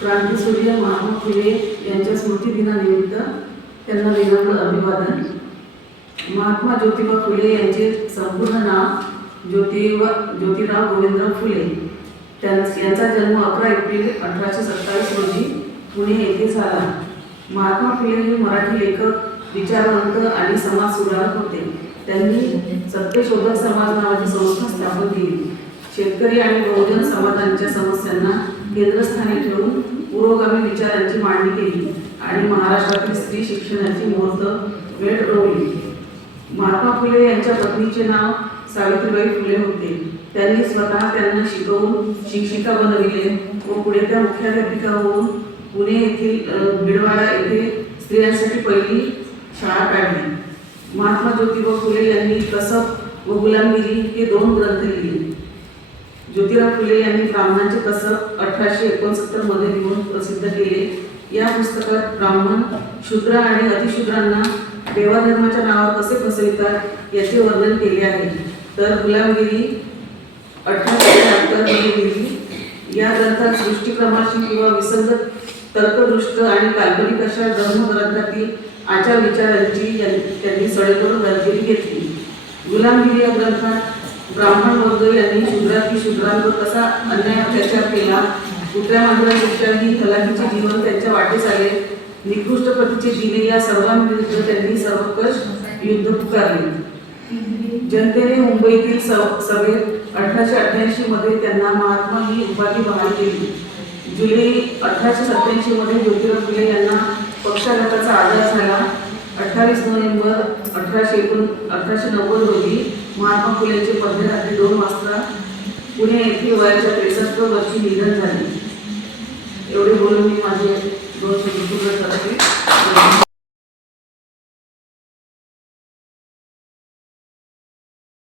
क्रांतीसूर्य महात्मा फुले यांच्या स्मृतिदिनानिमित्त त्यांना विनम्र अभिवादन। महात्मा ज्योतिबा फुले यांचे संपूर्ण नाव ज्योतिराव गोविंदराव फुले। यांचा जन्म 11 एप्रिल 1827 रोजी पुणे येथे झाला। महात्मा फुले हे मराठी लेखक, विचारवंत आणि समाज सुधारक होते। त्यांनी सत्यशोधक समाज नावाची संस्था स्थापन केली। शेतकरी आणि बहुजन समाजांच्या समस्यांना केंद्रस्थानी ठेवून पुरोगामी विचारांची मांडणी केली आणि महाराष्ट्रातील स्त्री शिक्षणाची मुहूर्त वेळ रोवली। महात्मा फुले यांच्या पत्नीचे नाव सावित्रीबाई फुले होते। त्यांनी स्वतः त्यांना शिकवून शिक्षिका बनविले व पुढे त्या मुख्याध्यापिका होऊन पुणे येथील भिडवाडा येथे स्त्रियांसाठी पहिली शाळा काढली। महात्मा ज्योतिबा फुले यांनी कसब व गुलामगिरी हे 2 ग्रंथ लिहिले। ज्योतिराव फुले यांनी ब्राह्मणांचे कसब 1869 मध्ये लिहून प्रसिद्ध केले। या पुस्तकात ब्राह्मण, शूद्र आणि अतिशूद्रांना देवाधर्माच्या नावावर कसे फसवितात याचे वर्णन केले आहे। तर गुलामगिरी 1873 मध्ये लिहिली। या ग्रंथात सृष्टिक्रमाची किंवा विसंगत तर्कदृष्ट आणि काल्पनिक अशा धर्मग्रंथातील आचार विचारांची त्यांनी सडेतोड दर्जेरी घेतली। गुलामगिरी या ग्रंथात ब्राह्मण वर्ग यांनी शूद्रांवर कसा अन्याय अत्याचार केला, कुत्र्या मांजरांपेक्षाही हलाखीचे जीवन त्यांच्या वाटेस आले, निकृष्ट प्रतीचे दिले, या सर्वांविरुद्ध त्यांनी सर्वंकष युद्ध पुकारले। जनतेने मुंबईतील सभेत 1888 मध्ये त्यांना महात्मा ही उपाधी बहाल केली। जुलै 1887 मध्ये ज्योतिराव फुले यांना पक्षाघाताचा आजार झाला। 28 नोव्हेंबर 1890 रोजी महात्मा फुलेंचे मध्यरात्री 2 वाजता पुणे येथे वयाच्या 63 वर्षी निधन झाले। एवढे बोलून मी माझे 2 शब्द पूर्ण करते।